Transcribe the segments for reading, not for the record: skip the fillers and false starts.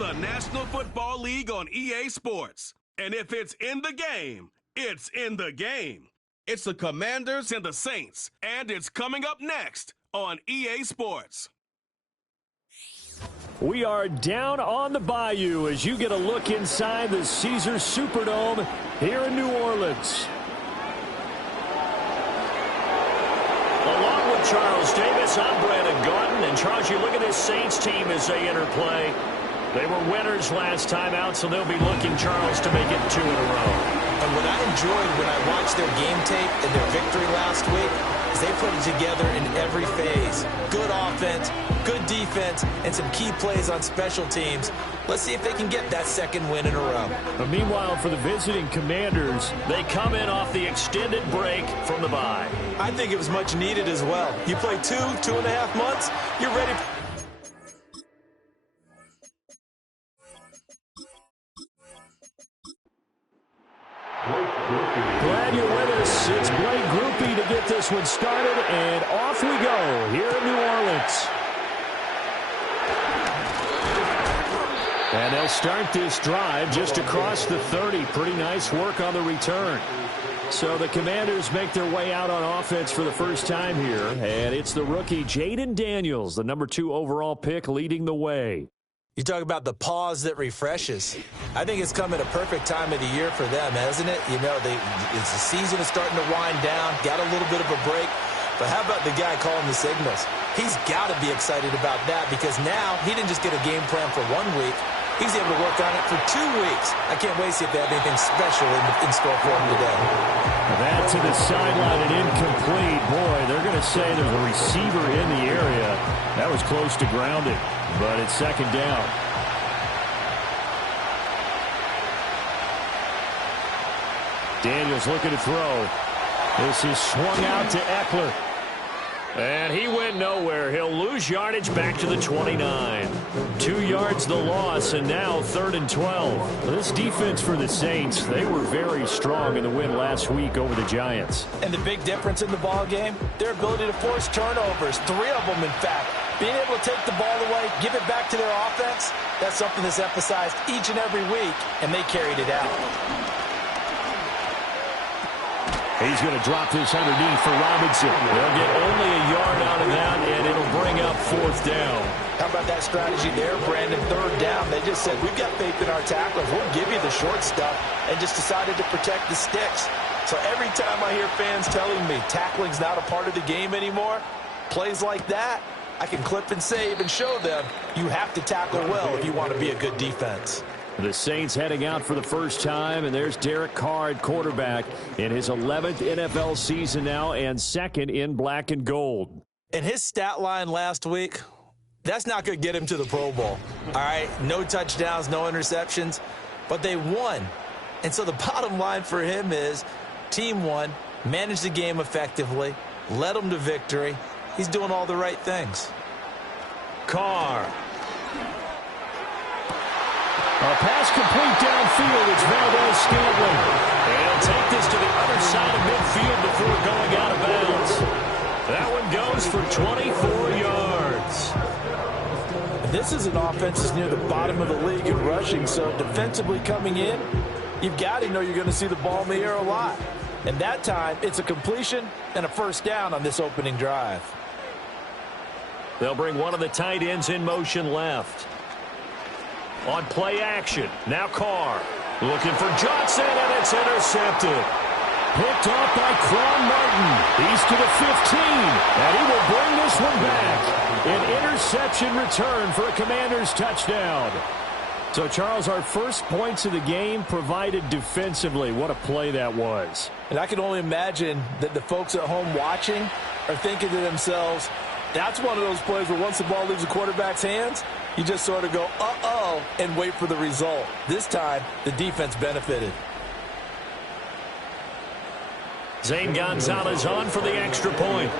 the National Football League on EA Sports. And if it's in the game, it's in the game. It's the Commanders and the Saints, and it's coming up next on EA Sports. We are down on the bayou as you get a look inside the Caesars Superdome here in New Orleans. Along with Charles Davis, I'm Brandon Gaudin. And Charles, you look at this Saints team as they enter play. They were winners last time out, so they'll be looking, Charles, to make it 2 in a row. And what I enjoyed when I watched their game tape and their victory last week is they put it together in every phase. Good offense, good defense, and some key plays on special teams. Let's see if they can get that second win in a row. But meanwhile, for the visiting Commanders, they come in off the extended break from the bye. I think it was much needed as well. You play 2.5 months, you're ready. Glad you're with us. It's Blake Grupe to get this one started, and off we go here in New Orleans. And they'll start this drive just across the 30. Pretty nice work on the return. So the Commanders make their way out on offense for the first time here, and it's the rookie Jayden Daniels, the number 2 overall pick, leading the way. You talk about the pause that refreshes. I think it's come at a perfect time of the year for them, hasn't it? You know, the season is starting to wind down, got a little bit of a break. But how about the guy calling the signals? He's got to be excited about that because now he didn't just get a game plan for 1 week. He's able to work on it for 2 weeks. I can't wait to see if they have anything special in store for him today. That to the sideline and incomplete. Boy, they're going to say there's a receiver in the area. That was close to grounding, but it's second down. Daniels looking to throw. This is swung out to Eckler. And he went nowhere. He'll lose yardage back to the 29. 2 yards the loss, and now 3rd and 12. This defense for the Saints, they were very strong in the win last week over the Giants. And the big difference in the ball game, their ability to force turnovers, 3 of them in fact. Being able to take the ball away, give it back to their offense, that's something that's emphasized each and every week, and they carried it out. He's going to drop this underneath for Robinson. They'll get only a yard out of that, and it'll bring up 4th down. How about that strategy there, Brandon? 3rd down. They just said, we've got faith in our tacklers. We'll give you the short stuff, and just decided to protect the sticks. So every time I hear fans telling me tackling's not a part of the game anymore, plays like that, I can clip and save and show them you have to tackle well if you want to be a good defense. The Saints heading out for the first time, and there's Derek Carr at quarterback in his 11th NFL season now and 2nd in black and gold. And his stat line last week, that's not going to get him to the Pro Bowl. All right, no touchdowns, no interceptions, but they won. And so the bottom line for him is team won, managed the game effectively, led them to victory. He's doing all the right things. Carr. A pass complete downfield. It's Valdez-Scantling. And he'll take this to the other side of midfield before going out of bounds. That one goes for 24 yards. This is an offense that's near the bottom of the league in rushing, so defensively coming in, you've got to know you're going to see the ball in the air a lot. And that time, it's a completion and a 1st down on this opening drive. They'll bring one of the tight ends in motion left. On play action, now Carr. Looking for Johnson, and it's intercepted. Picked off by Quan Martin. He's to the 15, and he will bring this one back. An interception return for a Commanders touchdown. So, Charles, our first points of the game provided defensively. What a play that was. And I can only imagine that the folks at home watching are thinking to themselves, that's one of those plays where once the ball leaves the quarterback's hands, you just sort of go, uh-oh, and wait for the result. This time, the defense benefited. Zane Gonzalez on for the extra point.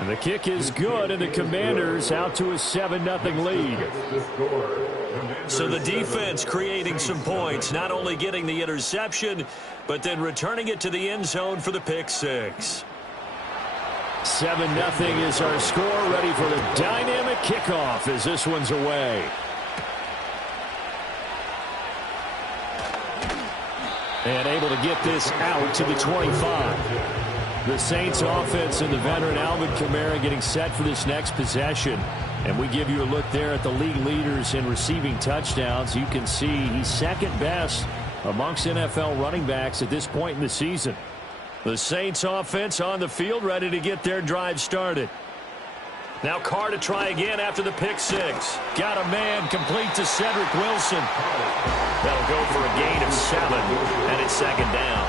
And the kick is good, and the Commanders out to a 7-0 lead. So the defense creating some points, not only getting the interception, but then returning it to the end zone for the pick six. 7-0 is our score. Ready for the dynamic kickoff as this one's away. And able to get this out to the 25. The Saints offense and the veteran Alvin Kamara getting set for this next possession. And we give you a look there at the league leaders in receiving touchdowns. You can see he's second best amongst NFL running backs at this point in the season. The Saints offense on the field, ready to get their drive started. Now Carr to try again after the pick six. Got a man complete to Cedric Wilson. That'll go for a gain of 7, and it's second down.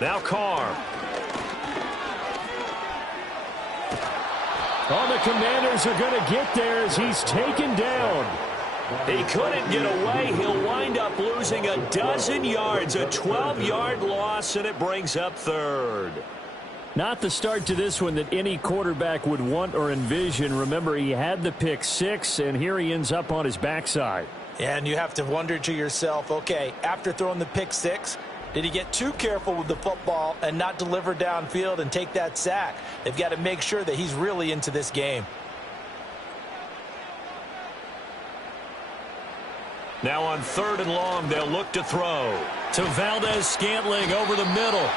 Now Carr. Oh, the Commanders are going to get there as he's taken down. He couldn't get away. He'll wind up losing a dozen yards, a 12-yard loss, and it brings up third. Not the start to this one that any quarterback would want or envision. Remember, he had the pick six, and here he ends up on his backside. And you have to wonder to yourself, okay, after throwing the pick six, did he get too careful with the football and not deliver downfield and take that sack? They've got to make sure that he's really into this game. Now on 3rd and long, they'll look to throw. To Valdez-Scantling over the middle.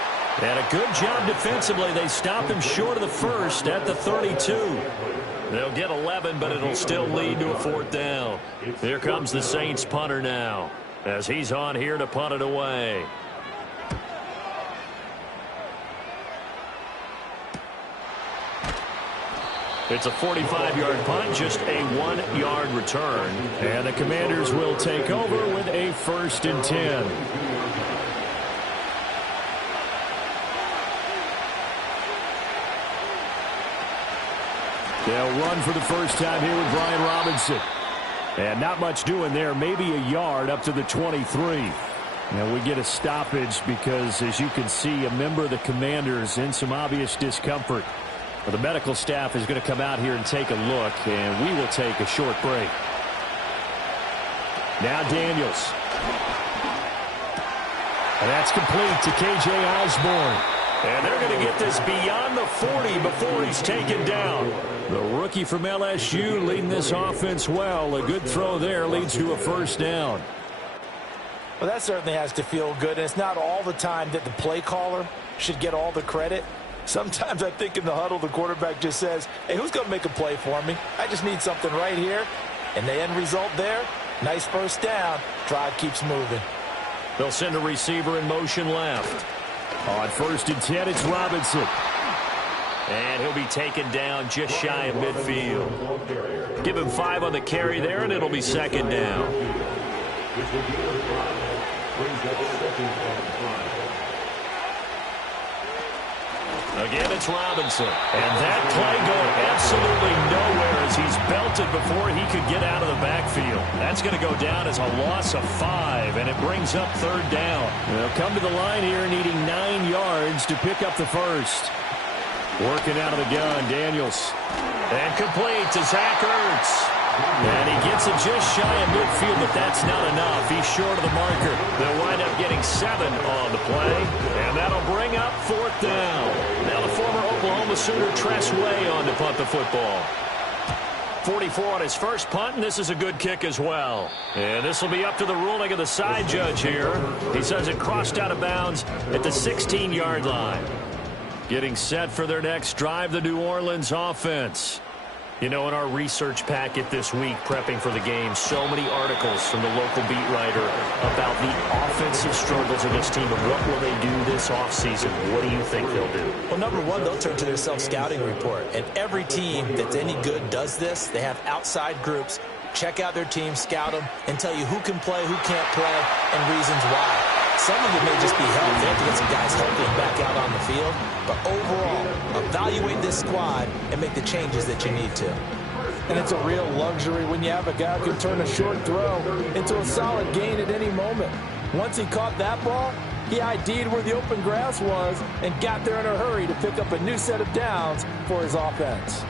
And a good job defensively. They stop him short of the first at the 32. They'll get 11, but it'll still lead to a 4th down. Here comes the Saints punter now as he's on here to punt it away. It's a 45-yard punt, just a 1-yard return. And the Commanders will take over with a 1st and 10. They'll run for the first time here with Brian Robinson. And not much doing there, maybe a yard up to the 23. Now we get a stoppage because, as you can see, a member of the Commanders in some obvious discomfort. Well, the medical staff is going to come out here and take a look, and we will take a short break. Now Daniels. And that's complete to K.J. Osborne. And they're going to get this beyond the 40 before he's taken down. The rookie from LSU leading this offense well. A good throw there leads to a 1st down. Well, that certainly has to feel good, and it's not all the time that the play caller should get all the credit. Sometimes I think in the huddle, the quarterback just says, hey, who's going to make a play for me? I just need something right here. And the end result there, nice 1st down. Drive keeps moving. They'll send a receiver in motion left. On 1st and 10, it's Robinson. And he'll be taken down just shy of midfield. Give him 5 on the carry there, and it'll be 2nd down. Again, it's Robinson. And that play going absolutely nowhere as he's belted before he could get out of the backfield. That's going to go down as a loss of 5, and it brings up 3rd down. They'll come to the line here needing 9 yards to pick up the first. Working out of the gun, Daniels. And complete to Zach Ertz. And he gets it just shy of midfield, but that's not enough. He's short of the marker. They'll wind up getting 7 on the play, and that'll bring up 4th down. Now the former Oklahoma Sooner Tress Way on to punt the football. 44 on his first punt, and this is a good kick as well. And this will be up to the ruling of the side judge here. He says it crossed out of bounds at the 16-yard line. Getting set for their next drive, the New Orleans offense. You know, in our research packet this week, prepping for the game, so many articles from the local beat writer about the offensive struggles of this team and what will they do this offseason. What do you think they'll do? Well, number one, they'll turn to their self-scouting report. And every team that's any good does this. They have outside groups. Check out their team, scout them, and tell you who can play, who can't play, and reasons why. Some of it may just be health. They have to get some guys healthy and back out on the field. But overall, evaluate this squad and make the changes that you need to. And it's a real luxury when you have a guy who can turn a short throw into a solid gain at any moment. Once he caught that ball, he ID'd where the open grass was and got there in a hurry to pick up a new set of downs for his offense.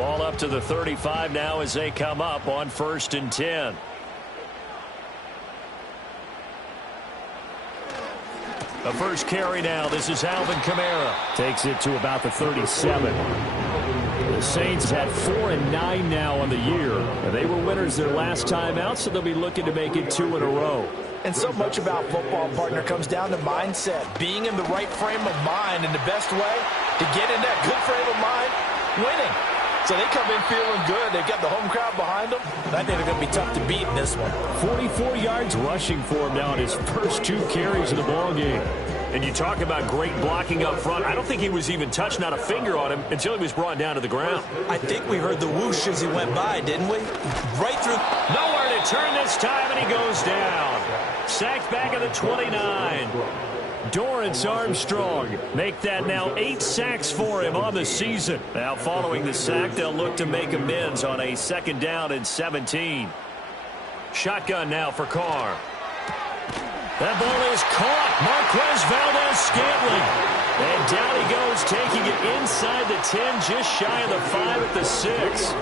Ball up to the 35 now as they come up on 1st and 10. The first carry now. This is Alvin Kamara. Takes it to about the 37. The Saints had 4 and 9 now on the year. They were winners their last time out, so they'll be looking to make it 2 in a row. And so much about football, partner, comes down to mindset. Being in the right frame of mind, and the best way to get in that good frame of mind, winning. So they come in feeling good. They've got the home crowd behind them. I think they're going to be tough to beat in this one. 44 yards rushing for him now in his first 2 carries of the ball game. And you talk about great blocking up front. I don't think he was even touched, not a finger on him, until he was brought down to the ground. I think we heard the whoosh as he went by, didn't we? Right through. Nowhere to turn this time, and he goes down. Sacked back at the 29. Dorrance Armstrong make that now 8 sacks for him on the season. Now following the sack, they'll look to make amends on a 2nd down and 17. Shotgun now for Carr. That ball is caught. Marquez Valdes-Scantling. And down he goes, taking it inside the 10, just shy of the 5 at the 6.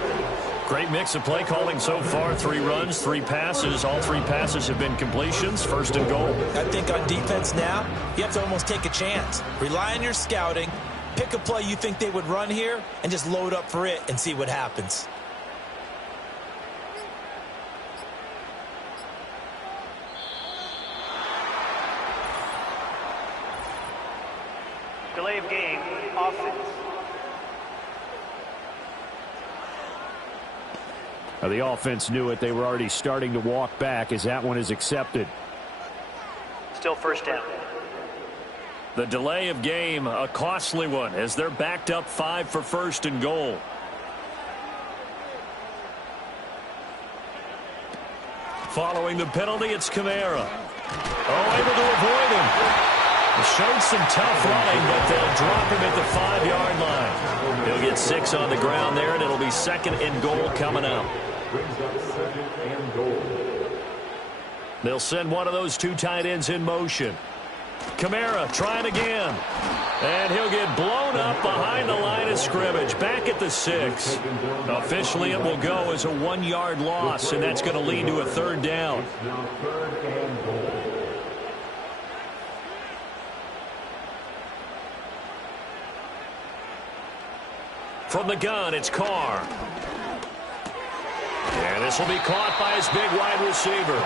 Great mix of play calling so far. 3 runs, 3 passes. All 3 passes have been completions. 1st and goal. I think on defense now, you have to almost take a chance. Rely on your scouting. Pick a play you think they would run here and just load up for it and see what happens. Delay of game, offense. The offense knew it. They were already starting to walk back as that one is accepted. Still 1st down. The delay of game, a costly one, as they're backed up 5 for 1st and goal. Following the penalty, it's Kamara. Oh, able to avoid him. Showed some tough running, but they'll drop him at the 5-yard line. He'll get 6 on the ground there, and it'll be 2nd and goal coming up. They'll send one of those 2 tight ends in motion. Kamara trying again. And he'll get blown up behind the line of scrimmage. Back at the 6. Officially, it will go as a 1-yard loss, and that's going to lead to a 3rd down. From the gun, it's Carr. And this will be caught by his big wide receiver.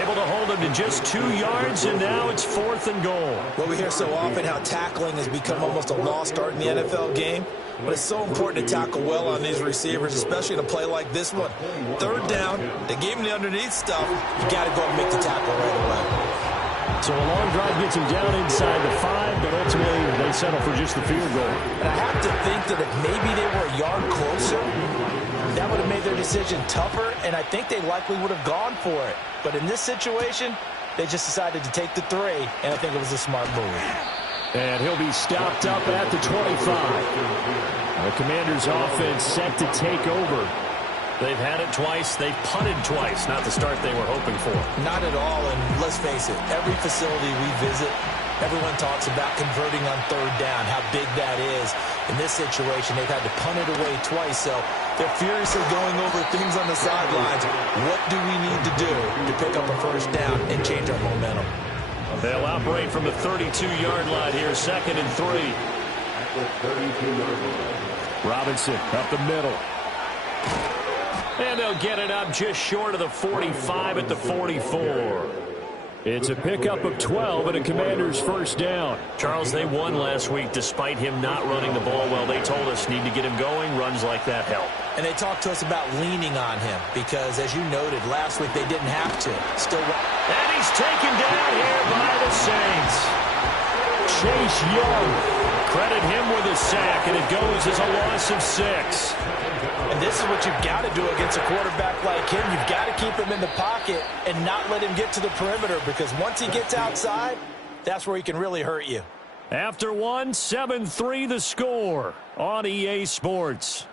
Able to hold him to just 2 yards, and now it's 4th and goal. Well, we hear so often how tackling has become almost a lost art in the NFL game. But it's so important to tackle well on these receivers, especially in a play like this one. 3rd down, they gave him the underneath stuff. You got to go and make the tackle right away. So a long drive gets him down inside the 5, but ultimately they settle for just the field goal. And I have to think that if maybe they were a yard closer, that would have made their decision tougher, and I think they likely would have gone for it. But in this situation, they just decided to take the 3, and I think it was a smart move. And he'll be stopped up at the 25. The Commanders' offense set to take over. They've had it twice. They've punted twice. Not the start they were hoping for. Not at all, and let's face it, every facility we visit, everyone talks about converting on 3rd down, how big that is. In this situation, they've had to punt it away twice, so they're furiously going over things on the sidelines. What do we need to do to pick up a 1st down and change our momentum? They'll operate from the 32-yard line here, 2nd and 3. Robinson up the middle. And they'll get it up just short of the 45 at the 44. It's a pickup of 12 and a Commander's 1st down. Charles, they won last week despite him not running the ball well. They told us need to get him going. Runs like that help. And they talked to us about leaning on him because, as you noted, last week they didn't have to. And he's taken down here by the Saints. Chase Young. Credit him with a sack, and it goes as a loss of 6. And this is what you've got to do against a quarterback like him. You've got to keep him in the pocket and not let him get to the perimeter, because once he gets outside, that's where he can really hurt you. After 1, 7-3 the score on EA Sports.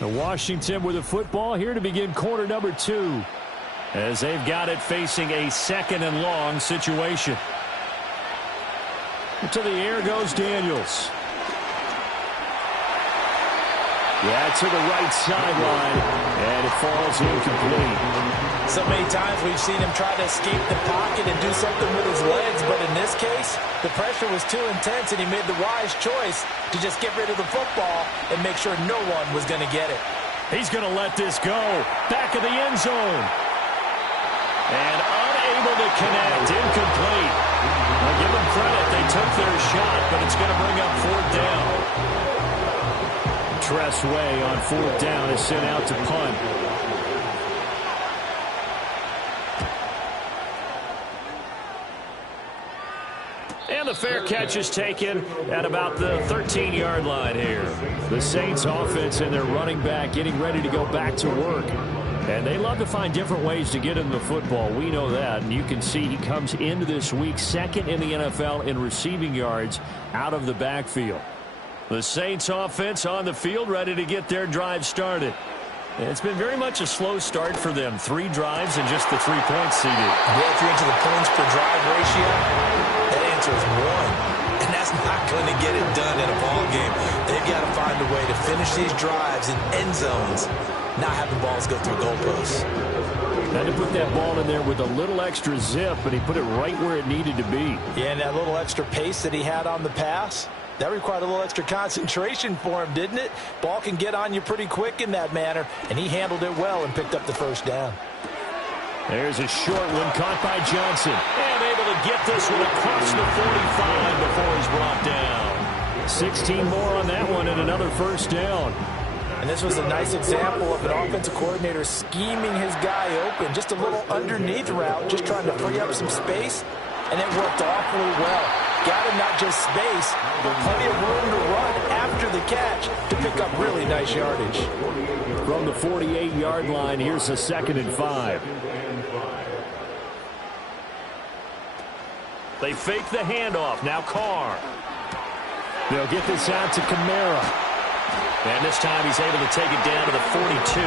Washington with the football here to begin quarter number 2. as they've got it facing a 2nd and long situation. To the air goes Daniels. Yeah, to the right sideline, and it falls incomplete. So many times we've seen him try to escape the pocket and do something with his legs, but in this case, the pressure was too intense, and he made the wise choice to just get rid of the football and make sure no one was going to get it. He's going to let this go. Back of the end zone. And unable to connect. Incomplete. I'll give them credit. They took their shot, but it's going to bring up 4th down. Tress Way on 4th down is sent out to punt. And the fair catch is taken at about the 13-yard line here. The Saints offense and their running back getting ready to go back to work. And they love to find different ways to get him the football. We know that. And you can see he comes into this week 2nd in the NFL in receiving yards out of the backfield. The Saints offense on the field ready to get their drive started. And it's been very much a slow start for them. 3 drives and just the 3 points seeded. Yeah, if you're into the points per drive ratio, that answer is 1. And that's not going to get it done in a ball game. They've got to find a way to finish these drives in end zones, not having balls go through goalposts. Had to put that ball in there with a little extra zip, but he put it right where it needed to be. Yeah, and that little extra pace that he had on the pass, that required a little extra concentration for him, didn't it? Ball can get on you pretty quick in that manner, and he handled it well and picked up the 1st down. There's a short one caught by Johnson. And able to get this one across the 45 before he's brought down. 16 more on that one and another 1st down. And this was a nice example of an offensive coordinator scheming his guy open. Just a little underneath route, just trying to free up some space, and it worked awfully well. Got him not just space, but plenty of room to run after the catch to pick up really nice yardage. From the 48-yard line, here's a 2nd and 5. They fake the handoff. Now Carr. They'll get this out to Kamara. And this time he's able to take it down to the 42.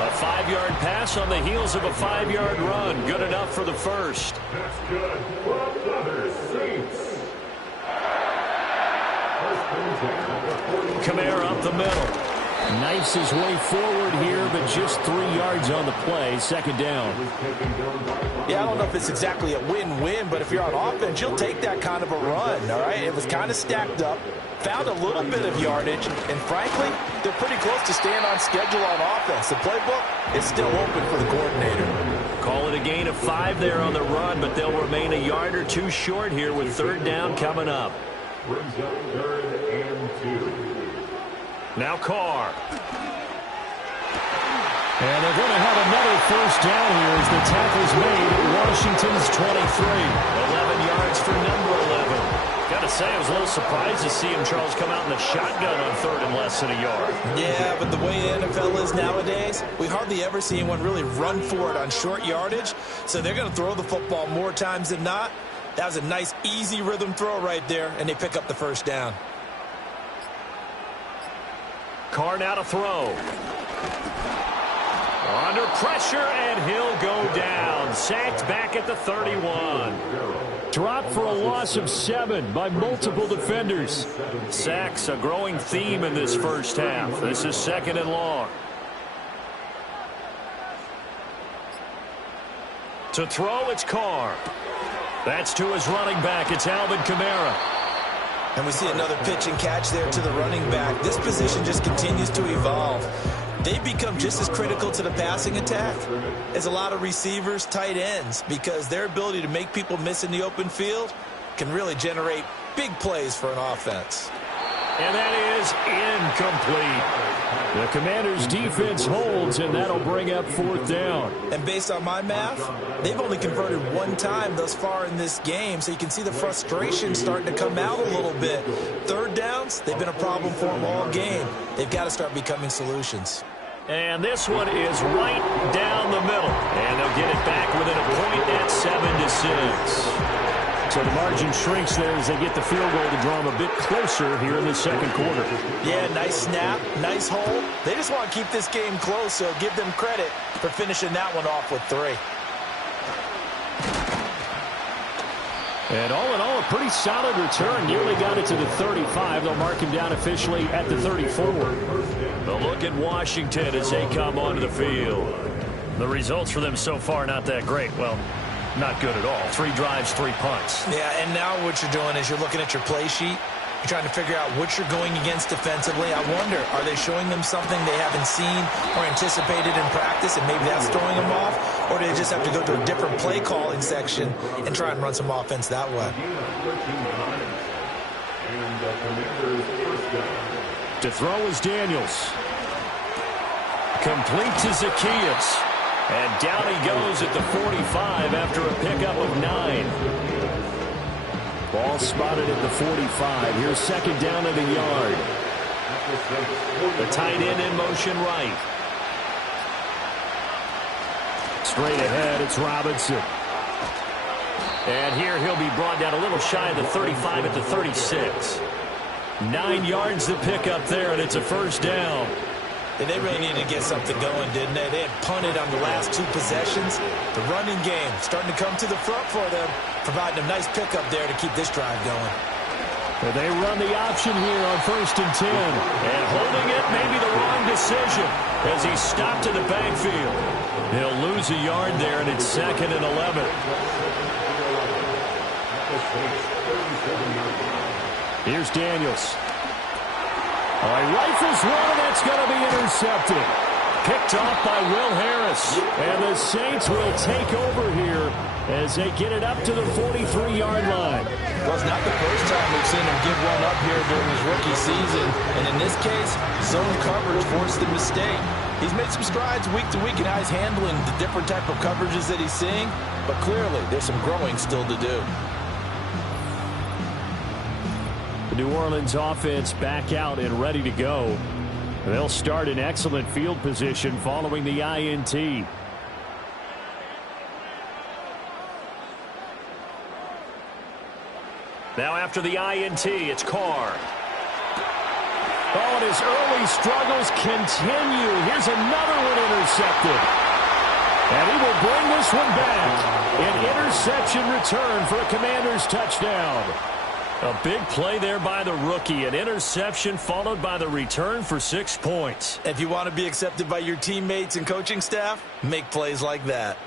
A 5-yard pass on the heels of a 5-yard run. Good enough for the 1st. That's good. Well done, Saints. Kamara up the middle. Knifes his way forward here, but just 3 yards on the play. 2nd down. Yeah, I don't know if it's exactly a win-win, but if you're on offense, you'll take that kind of a run, all right? It was kind of stacked up, found a little bit of yardage, and frankly, they're pretty close to staying on schedule on offense. The playbook is still open for the coordinator. Call it a gain of 5 there on the run, but they'll remain a yard or 2 short here with 3rd down coming up. Brings up 3rd and 2. Now Carr. And they're going to have another 1st down here as the tackle's made at Washington's 23. 11 yards for number 11. Got to say, I was a little surprised to see him, Charles, come out in the shotgun on 3rd and less than a yard. Yeah, but the way the NFL is nowadays, we hardly ever see anyone really run for it on short yardage, so they're going to throw the football more times than not. That was a nice, easy rhythm throw right there, and they pick up the 1st down. Carr now to throw. Under pressure, and he'll go down. Sacked back at the 31. Dropped for a loss of 7 by multiple defenders. Sacks, a growing theme in this 1st half. This is 2nd and long. To throw, it's Carr. That's to his running back. It's Alvin Kamara. And we see another pitch and catch there to the running back. This position just continues to evolve. They become just as critical to the passing attack as a lot of receivers, tight ends, because their ability to make people miss in the open field can really generate big plays for an offense. And that is incomplete. The Commanders' defense holds, and that'll bring up 4th down. And based on my math, they've only converted 1 time thus far in this game, so you can see the frustration starting to come out a little bit. 3rd downs, they've been a problem for them all game. They've got to start becoming solutions. And this one is right down the middle. And they'll get it back within a point at 7-6. So the margin shrinks there as they get the field goal to draw them a bit closer here in the second quarter. Yeah, nice snap, nice hole. They just want to keep this game close, so give them credit for finishing that one off with 3. And all in all, a pretty solid return. Nearly got it to the 35. They'll mark him down officially at the 34. The look at Washington as they come onto the field. The results for them so far not that great. Well, not good at all. 3 drives, 3 punts. Yeah, and now what you're doing is you're looking at your play sheet. You're trying to figure out what you're going against defensively. I wonder, are they showing them something they haven't seen or anticipated in practice, and maybe that's throwing them off? Or do they just have to go to a different play calling section and try and run some offense that way? To throw is Daniels. Complete to Zacchaeus. And down he goes at the 45 after a pickup of 9. Ball spotted at the 45. Here's second down at the yard. The tight end in motion right. Straight ahead, it's Robinson. And here he'll be brought down a little shy of the 35 at the 36. 9 yards to pick up there, and it's a first down. And they really needed to get something going, didn't they? They had punted on the last 2 possessions. The running game starting to come to the front for them, providing a nice pickup there to keep this drive going. Well, they run the option here on 1st and 10. And holding it may be the wrong decision as he stopped in the backfield. He'll lose a yard there, and it's 2nd and 11. Here's Daniels. Rifles one, and that's going to be intercepted. Picked off by Will Harris. And the Saints will take over here as they get it up to the 43-yard line. Well, it's not the first time we've seen him give one up here during his rookie season. And in this case, zone coverage forced the mistake. He's made some strides week to week in how he's handling the different type of coverages that he's seeing. But clearly, there's some growing still to do. The New Orleans offense back out and ready to go. They'll start in excellent field position following the INT. Now after the INT, it's Carr. Oh, and his early struggles continue. Here's another one intercepted. And he will bring this one back. An interception return for a Commanders touchdown. A big play there by the rookie. An interception followed by the return for 6 points. If you want to be accepted by your teammates and coaching staff, make plays like that.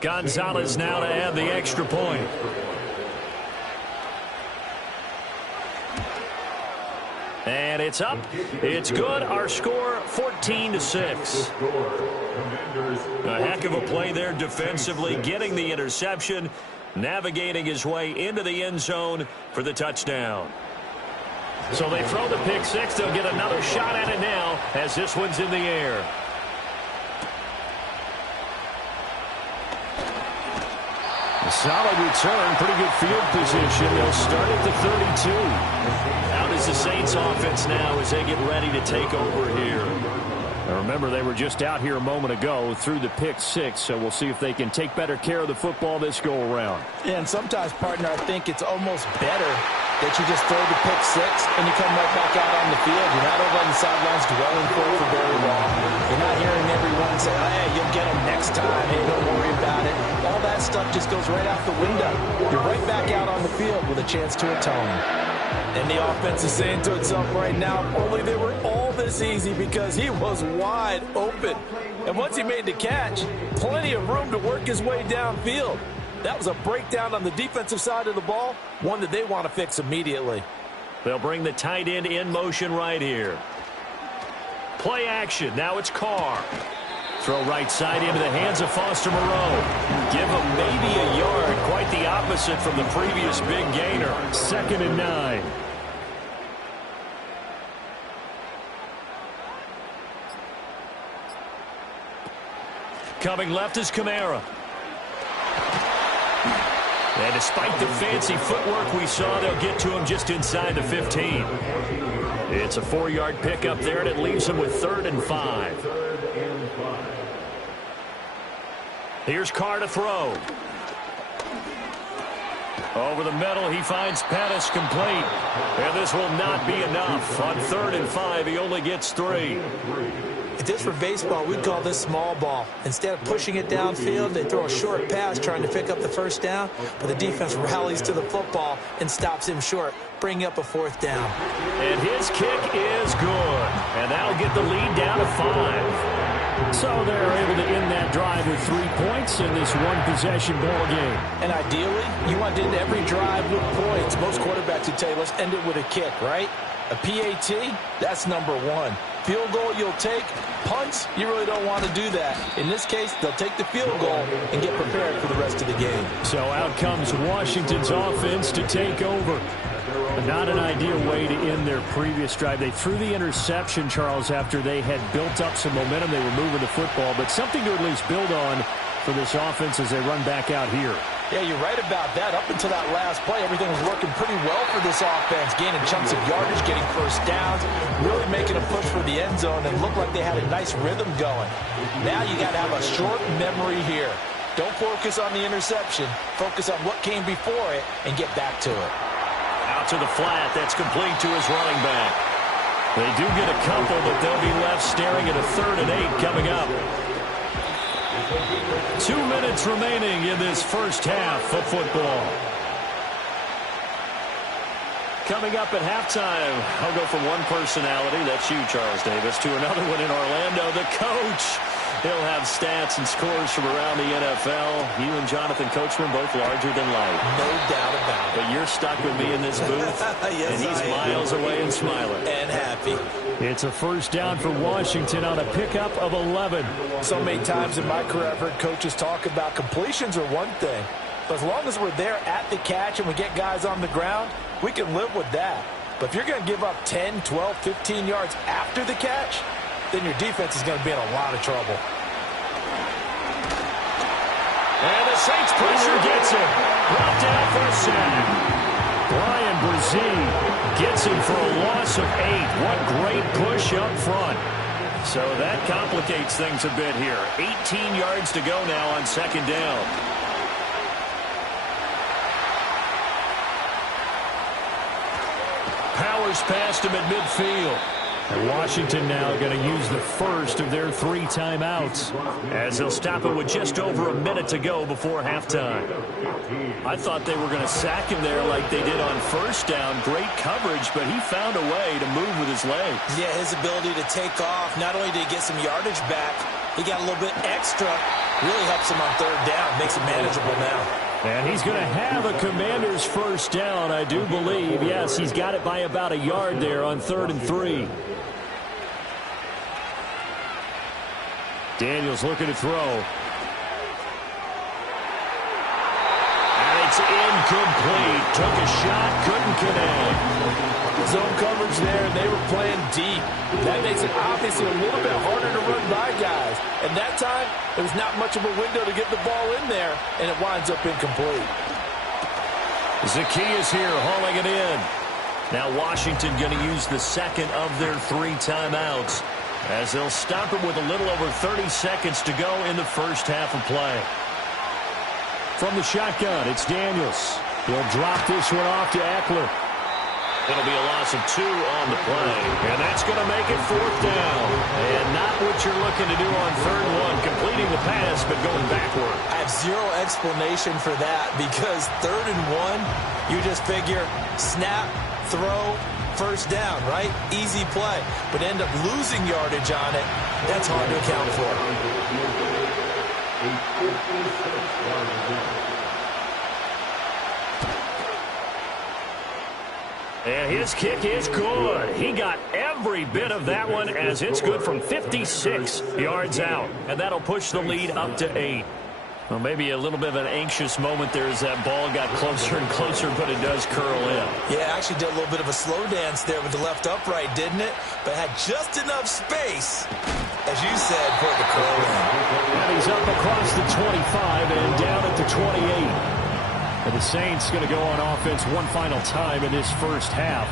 Gonzalez now to add the extra point. And it's up. It's good. Our score 14-6. A heck of a play there defensively, getting the interception, navigating his way into the end zone for the touchdown. So they throw the pick six. They'll get another shot at it now as this one's in the air. A solid return, pretty good field position. They'll start at the 32. Out is the Saints offense now as they get ready to take over here. Now remember, they were just out here a moment ago through the pick six, so we'll see if they can take better care of the football this go around. Yeah, and sometimes, partner, I think it's almost better that you just throw the pick six and you come right back out on the field. You're not over on the sidelines dwelling for very long. You're not hearing everyone say, oh, hey, you'll get them next time. Hey, don't worry about it. All that stuff just goes right out the window. You're right back out on the field with a chance to atone. And the offense is saying to itself right now, only they were all this easy because he was wide open. And once he made the catch, plenty of room to work his way downfield. That was a breakdown on the defensive side of the ball, one that they want to fix immediately. They'll bring the tight end in motion right here. Play action. Now it's Carr. Throw right side into the hands of Foster Moreau. Give him maybe a yard. Quite the opposite from the previous big gainer. 2nd and 9. Coming left is Kamara. And despite the fancy footwork we saw, they'll get to him just inside the 15. It's a 4-yard pickup there, and it leaves them with 3rd and 5. Here's Carr to throw. Over the middle, he finds Pettis complete. And this will not be enough. On 3rd and 5, he only gets 3. If this were baseball, we'd call this small ball. Instead of pushing it downfield, they throw a short pass trying to pick up the 1st down, but the defense rallies to the football and stops him short, bringing up a 4th down. And his kick is good. And that'll get the lead down to 5. So they're able to end that drive with 3 points in this one-possession ball game. And ideally, you want to end every drive with points. Most quarterbacks would tell you, let's end it with a kick, right? A PAT, that's number 1. Field goal you'll take. Punts, you really don't want to do that. In this case, they'll take the field goal and get prepared for the rest of the game. So out comes Washington's offense to take over. Not an ideal way to end their previous drive. They threw the interception, Charles, after they had built up some momentum. They were moving the football, but something to at least build on for this offense as they run back out here. Yeah, you're right about that. Up until that last play, everything was working pretty well for this offense, gaining chunks of yardage, getting 1st downs, really making a push for the end zone, and looked like they had a nice rhythm going. Now you got to have a short memory here. Don't focus on the interception. Focus on what came before it and get back to it. Out to the flat. That's complete to his running back. They do get a couple, but they'll be left staring at a 3rd and 8 coming up. 2 minutes remaining in this first half of football. Coming up at halftime, I'll go from one personality, that's you, Charles Davis, to another one in Orlando, the coach. He'll have stats and scores from around the NFL. You and Jonathan Coachman both larger than life. No doubt about it. But you're stuck with me in this booth, yes, and he's miles away and smiling. And happy. It's a 1st down for Washington on a pickup of 11. So many times in my career I've heard coaches talk about completions are one thing. But as long as we're there at the catch and we get guys on the ground, we can live with that. But if you're going to give up 10, 12, 15 yards after the catch, then your defense is going to be in a lot of trouble. And the Saints pressure gets him. Brought down for a sack. Brian Brzee gets him for a loss of 8. What great push up front. So that complicates things a bit here. 18 yards to go now on 2nd down. Powers past him at midfield. And Washington now going to use the first of their 3 timeouts as they'll stop it with just over a minute to go before halftime. I thought they were going to sack him there like they did on 1st down. Great coverage, but he found a way to move with his legs. Yeah, his ability to take off, not only did he get some yardage back, he got a little bit extra. Really helps him on 3rd down, makes it manageable now. And he's going to have a Commander's 1st down, I do believe. Yes, he's got it by about a yard there on 3rd and 3. Daniels looking to throw. And it's incomplete. Took a shot, couldn't connect. Zone coverage there, and they were playing deep. That makes it obviously a little bit harder to run by guys. And that time, there was not much of a window to get the ball in there, and it winds up incomplete. Zacchaeus here hauling it in. Now Washington going to use the 2nd of their 3 timeouts as they'll stop it with a little over 30 seconds to go in the first half of play. From the shotgun, it's Daniels. He'll drop this one off to Eckler. It'll be a loss of 2 on the play. And that's going to make it 4th down. And not what you're looking to do on 3rd and 1, completing the pass but going backward. I have zero explanation for that because 3rd and 1, you just figure snap, throw, 1st down, right? Easy play. But end up losing yardage on it. That's hard to account for. And his kick is good. He got every bit of that one as it's good from 56 yards out. And that'll push the lead up to 8. Well, maybe a little bit of an anxious moment there as that ball got closer and closer, but it does curl in. Yeah, actually did a little bit of a slow dance there with the left upright, didn't it? But had just enough space, as you said, for it to curl in. And he's up across the 25 and down at the 28. And the Saints going to go on offense one final time in this first half.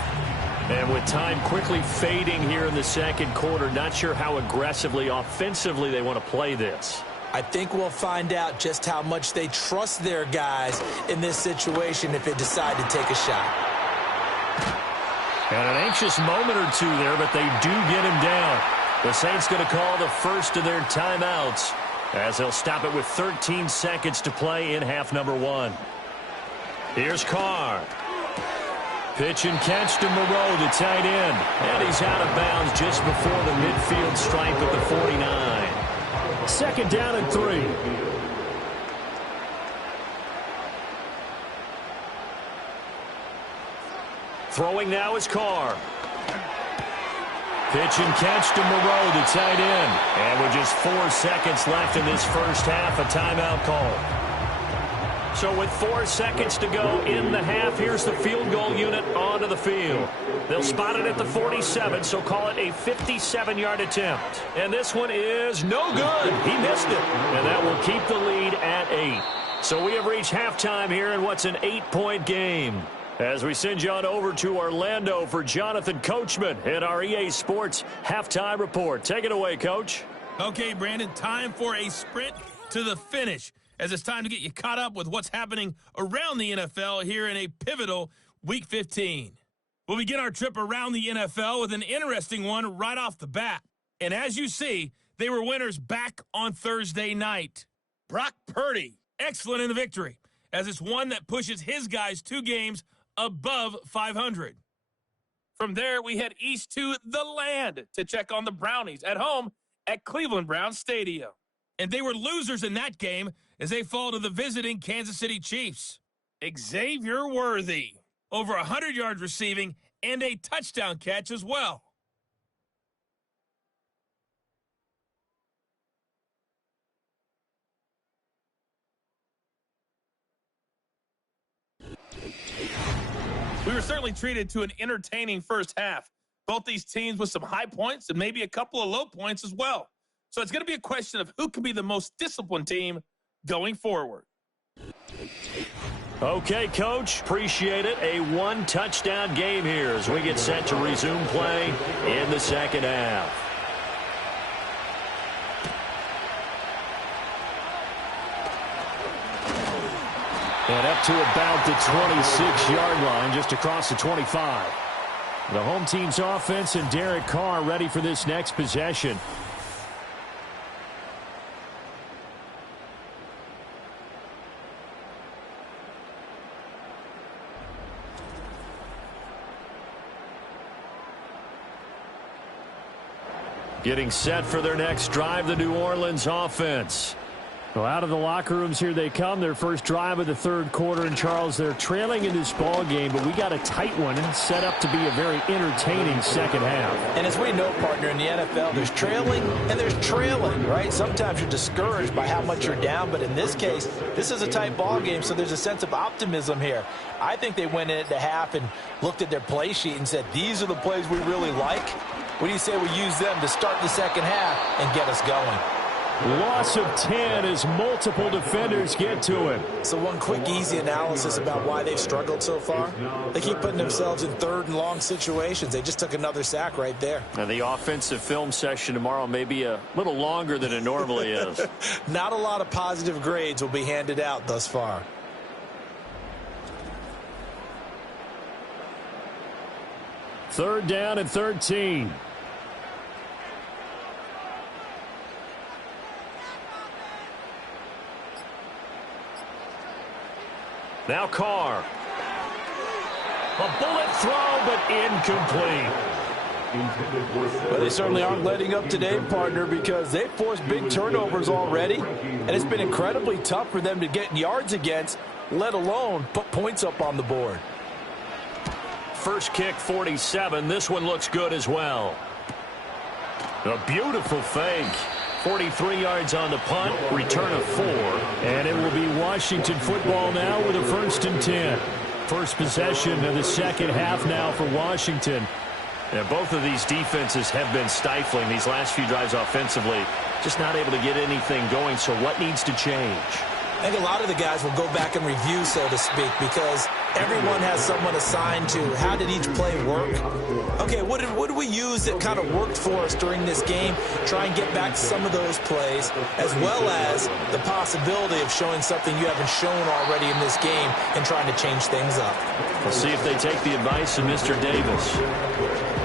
And with time quickly fading here in the second quarter, not sure how aggressively, offensively they want to play this. I think we'll find out just how much they trust their guys in this situation if they decide to take a shot. And an anxious moment or two there, but they do get him down. The Saints going to call the first of their timeouts as they'll stop it with 13 seconds to play in half number 1. Here's Carr. Pitch and catch to Moreau, the tight end. And he's out of bounds just before the midfield stripe at the 49. Second down and 3. Throwing now is Carr. Pitch and catch to Moreau, the tight end. And with just 4 seconds left in this first half, a timeout call. So with 4 seconds to go in the half, here's the field goal unit onto the field. They'll spot it at the 47, so call it a 57-yard attempt. And this one is no good. He missed it. And that will keep the lead at 8. So we have reached halftime here in what's an 8-point game. As we send you on over to Orlando for Jonathan Coachman in our EA Sports Halftime Report. Take it away, Coach. Okay, Brandon, time for a sprint to the finish, as it's time to get you caught up with what's happening around the NFL here in a pivotal Week 15. We'll begin our trip around the NFL with an interesting one right off the bat. And as you see, they were winners back on Thursday night. Brock Purdy, excellent in the victory, as it's one that pushes his guys 2 games above 500. From there, we head east to the land to check on the Brownies at home at Cleveland Browns Stadium. And they were losers in that game as they fall to the visiting Kansas City Chiefs. Xavier Worthy, over 100 yards receiving and a touchdown catch as well. We were certainly treated to an entertaining first half. Both these teams with some high points and maybe a couple of low points as well. So it's going to be a question of who can be the most disciplined team going forward. Okay, Coach. Appreciate it. A 1-touchdown game here as we get set to resume play in the second half. And up to about the 26-yard line, just across the 25. The home team's offense and Derek Carr ready for this next possession. Getting set for their next drive, the New Orleans offense. Well, out of the locker rooms here they come. Their first drive of the third quarter. And, Charles, they're trailing in this ball game, but we got a tight one set up to be a very entertaining second half. And as we know, partner, in the NFL, there's trailing and there's trailing, right? Sometimes you're discouraged by how much you're down, but in this case, this is a tight ball game, so there's a sense of optimism here. I think they went into half and looked at their play sheet and said, these are the plays we really like. What do you say we use them to start the second half and get us going? Loss of 10 as multiple defenders get to him. So one quick, easy analysis about why they've struggled so far. They keep putting themselves in third and long situations. They just took another sack right there. And the offensive film session tomorrow may be a little longer than it normally is. Not a lot of positive grades will be handed out thus far. Third down and 13. Now Carr. A bullet throw, but incomplete. Well, they certainly aren't letting up today, partner, because they've forced big turnovers already, and it's been incredibly tough for them to get yards against, let alone put points up on the board. First kick, 47. This one looks good as well. A beautiful fake. 43 yards on the punt, return of 4. And it will be Washington football now with a 1st and 10. First possession of the second half now for Washington. And both of these defenses have been stifling these last few drives offensively. Just not able to get anything going, so what needs to change? I think a lot of the guys will go back and review, so to speak, because everyone has someone assigned to how did each play work. Okay, what did we use that kind of worked for us during this game? Try and get back to some of those plays, as well as the possibility of showing something you haven't shown already in this game and trying to change things up. We'll see if they take the advice of Mr. Davis.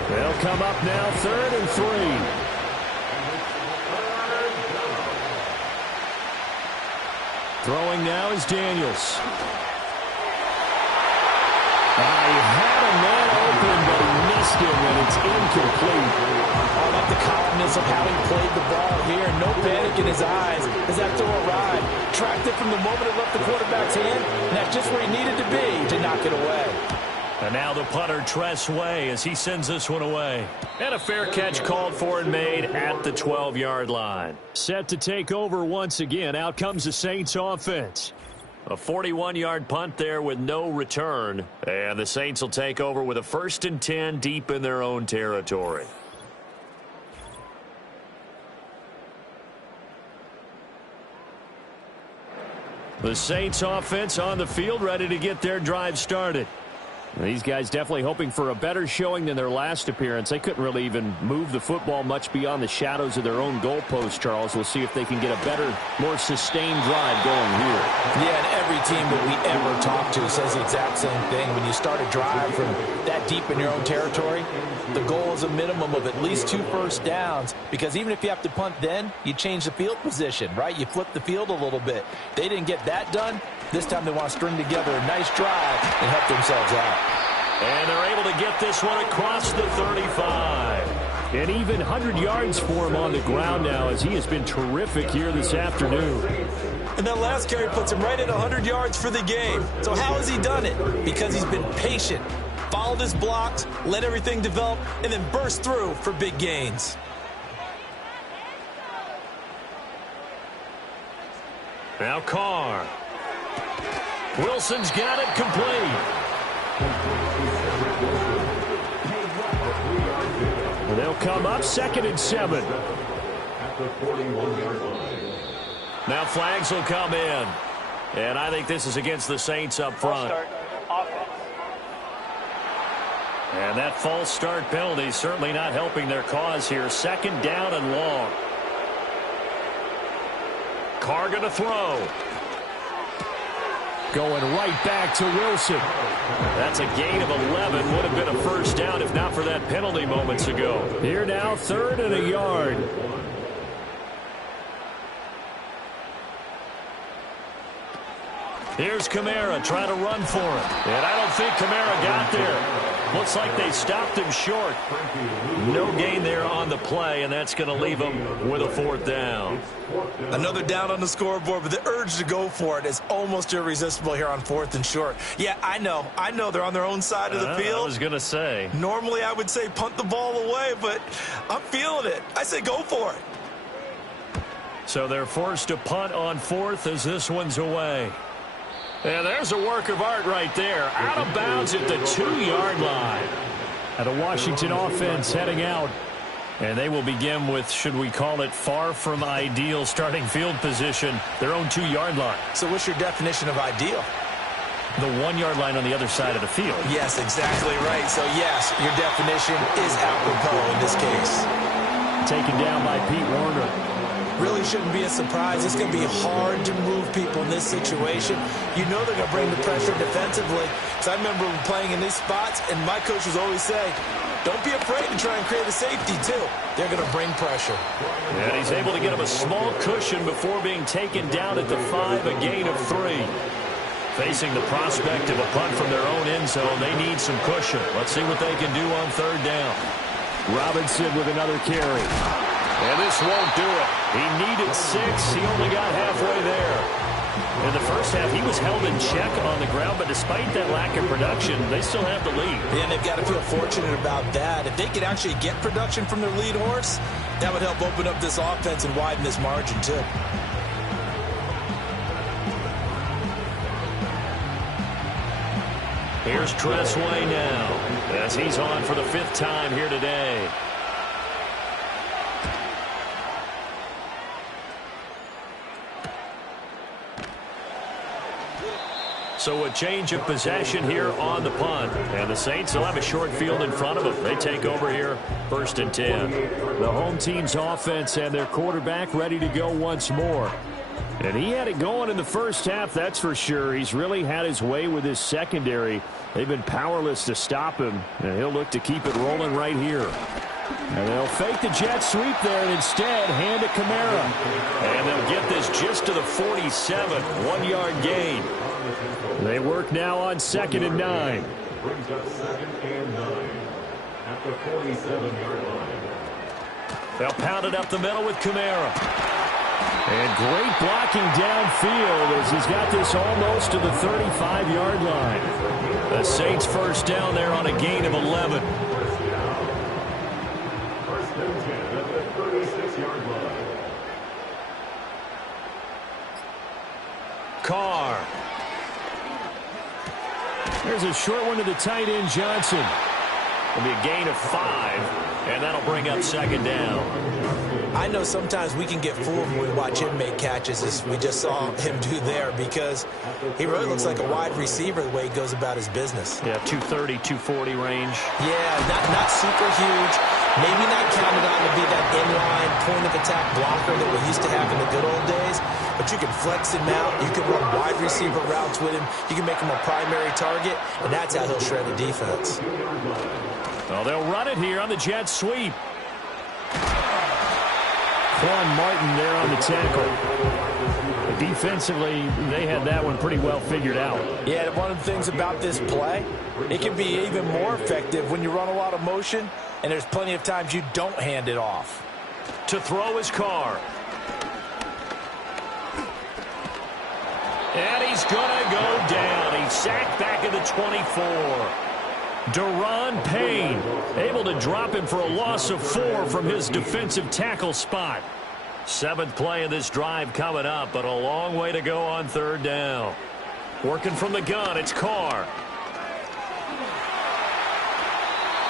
They'll come up now 3rd and 3. Throwing now is Daniels. He had a man open, but he missed him, and it's incomplete. I like the calmness of how he played the ball here. No panic in his eyes as that throw arrived. Tracked it from the moment it left the quarterback's hand, and that's just where he needed to be to knock it away. And now the punter, Tress Way, as he sends this one away. And a fair catch called for and made at the 12-yard line. Set to take over once again. Out comes the Saints offense. A 41-yard punt there with no return. And the Saints will take over with a 1st and 10 deep in their own territory. The Saints offense on the field, ready to get their drive started. These guys definitely hoping for a better showing than their last appearance. They couldn't really even move the football much beyond the shadows of their own goalpost, Charles. We'll see if they can get a better, more sustained drive going here. Yeah, and every team that we ever talk to says the exact same thing. When you start a drive from that deep in your own territory, the goal is a minimum of at least 2 first downs, because even if you have to punt then, you change the field position, right? You flip the field a little bit. They didn't get that done. This time they want to string together a nice drive and help themselves out. And they're able to get this one across the 35. And even 100 yards for him on the ground now, as he has been terrific here this afternoon. And that last carry puts him right at 100 yards for the game. So how has he done it? Because he's been patient, followed his blocks, let everything develop, and then burst through for big gains. Now Carr. Wilson's got it complete. And they'll come up 2nd and 7. Now flags will come in. And I think this is against the Saints up front. And that false start penalty certainly not helping their cause here. 2nd down and long. Carr going to throw. Going right back to Wilson. That's a gain of 11. Would have been a first down if not for that penalty moments ago. Here now, 3rd and a yard. Here's Kamara trying to run for him. And I don't think Kamara got there. Looks like they stopped him short. No gain there on the play, and that's going to leave him with a 4th down. Another down on the scoreboard, but the urge to go for it is almost irresistible here on 4th and short. Yeah, I know they're on their own side of the field. I was going to say. Normally I would say punt the ball away, but I'm feeling it. I say go for it. So they're forced to punt on 4th as this one's away. And there's a work of art right there. Out of bounds at the 2-yard line. And a Washington offense heading out. And they will begin with, should we call it, far from ideal starting field position, their own 2-yard line. So what's your definition of ideal? The 1-yard line on the other side of the field. Yes, exactly right. So, yes, your definition is apropos in this case. Taken down by Pete Werner. Really shouldn't be a surprise. It's going to be hard to move people in this situation. You know they're going to bring the pressure defensively. So I remember playing in these spots, and my coaches always say, don't be afraid to try and create a safety, too. They're going to bring pressure. And he's able to get him a small cushion before being taken down at the 5, a gain of 3. Facing the prospect of a punt from their own end zone, they need some cushion. Let's see what they can do on 3rd down. Robinson with another carry. And this won't do it. He needed 6. He only got halfway there. In the first half, he was held in check on the ground, but despite that lack of production, they still have the lead. Yeah, and they've got to feel fortunate about that. If they could actually get production from their lead horse, that would help open up this offense and widen this margin, too. Here's Tress Way now, as he's on for the 5th time here today. So a change of possession here on the punt. And the Saints will have a short field in front of them. They take over here, 1st and 10. The home team's offense and their quarterback ready to go once more. And he had it going in the first half, that's for sure. He's really had his way with his secondary. They've been powerless to stop him, and he'll look to keep it rolling right here. And they'll fake the jet sweep there and instead hand it Kamara. And they'll get this just to the 47, 1-yard gain. They work now on 2nd and 9. Brings up 2nd and 9 at the 47-yard line. They'll pound it up the middle with Kamara. And great blocking downfield as he's got this almost to the 35-yard line. The Saints first down there on a gain of 11. First and 10 at the 36-yard line. Carr. There's a short one to the tight end, Johnson. It'll be a gain of 5, and that'll bring up 2nd down. I know sometimes we can get fooled when we watch him make catches, as we just saw him do there, because he really looks like a wide receiver the way he goes about his business. Yeah, 230, 240 range. Yeah, not super huge. Maybe not counted on to be that inline point-of-attack blocker that we used to have in the good old days, but you can flex him out. You can run wide receiver routes with him. You can make him a primary target, and that's how he'll shred the defense. Well, they'll run it here on the jet sweep. Quan Martin there on the tackle. Defensively, they had that one pretty well figured out. Yeah, one of the things about this play, it can be even more effective when you run a lot of motion, and there's plenty of times you don't hand it off. To throw his Carr. And he's going to go down. He's sacked back at the 24. Daron Payne able to drop him for a loss of 4 from his defensive tackle spot. 7th play of this drive coming up, but a long way to go on 3rd down. Working from the gun, it's Carr.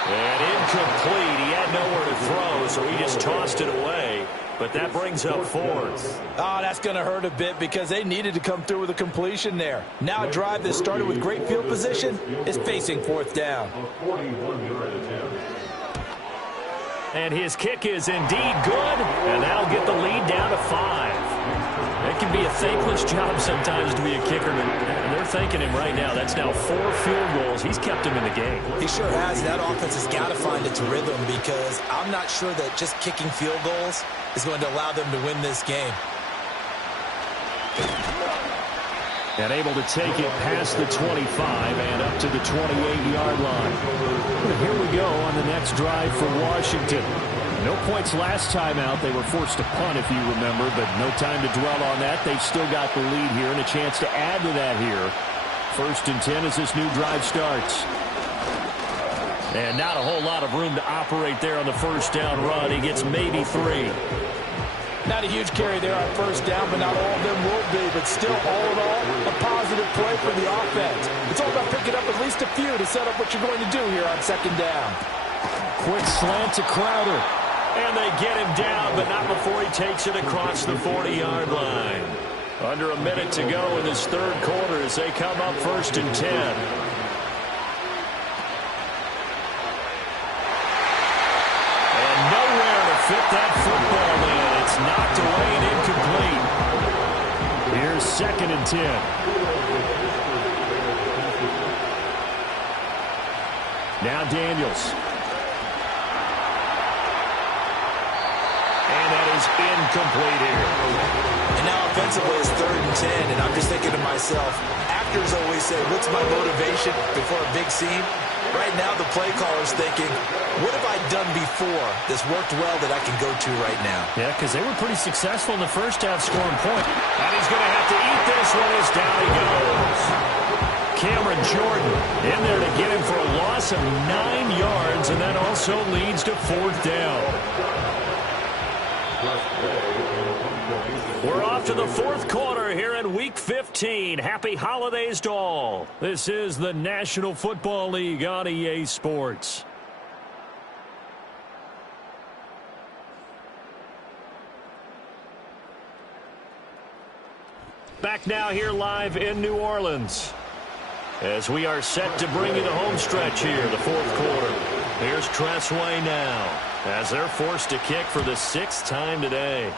And incomplete. He had nowhere to throw, so he just tossed it away. But that brings up 4th. Oh, that's going to hurt a bit because they needed to come through with a completion there. Now a drive that started with great field position is facing 4th down. And his kick is indeed good, and that'll get the lead down to 5. It can be a thankless job sometimes to be a kicker, and they're thanking him right now. That's now 4 field goals. He's kept him in the game. He sure has. That offense has got to find its rhythm because I'm not sure that just kicking field goals is going to allow them to win this game. And able to take it past the 25 and up to the 28-yard line. But here we go on the next drive for Washington. No points last time out. They were forced to punt, if you remember, but no time to dwell on that. They've still got the lead here and a chance to add to that here. 1st and 10 as this new drive starts. And not a whole lot of room to operate there on the 1st down run. He gets maybe 3. Not a huge carry there on 1st down, but not all of them will be. But still, all in all, a positive play for the offense. It's all about picking up at least a few to set up what you're going to do here on 2nd down. Quick slant to Crowder. And they get him down, but not before he takes it across the 40-yard line. Under a minute to go in this 3rd quarter as they come up 1st and 10. And nowhere to fit that football in. It's knocked away and incomplete. Here's 2nd and 10. Now Daniels. And that is incomplete here. And now offensively it's 3rd and 10, and I'm just thinking to myself, actors always say, what's my motivation before a big scene? Right now the play caller's thinking, what have I done before that's worked well that I can go to right now? Yeah, because they were pretty successful in the first half scoring point. And he's going to have to eat this one as down he goes. Cameron Jordan in there to get him for a loss of 9 yards, and that also leads to 4th down. We're off to the 4th quarter here in Week 15. Happy holidays to all. This is the National Football League on EA Sports. Back now here live in New Orleans. as we are set to bring you the home stretch here, the fourth quarter. Here's Tressway now as they're forced to kick for the 6th time today.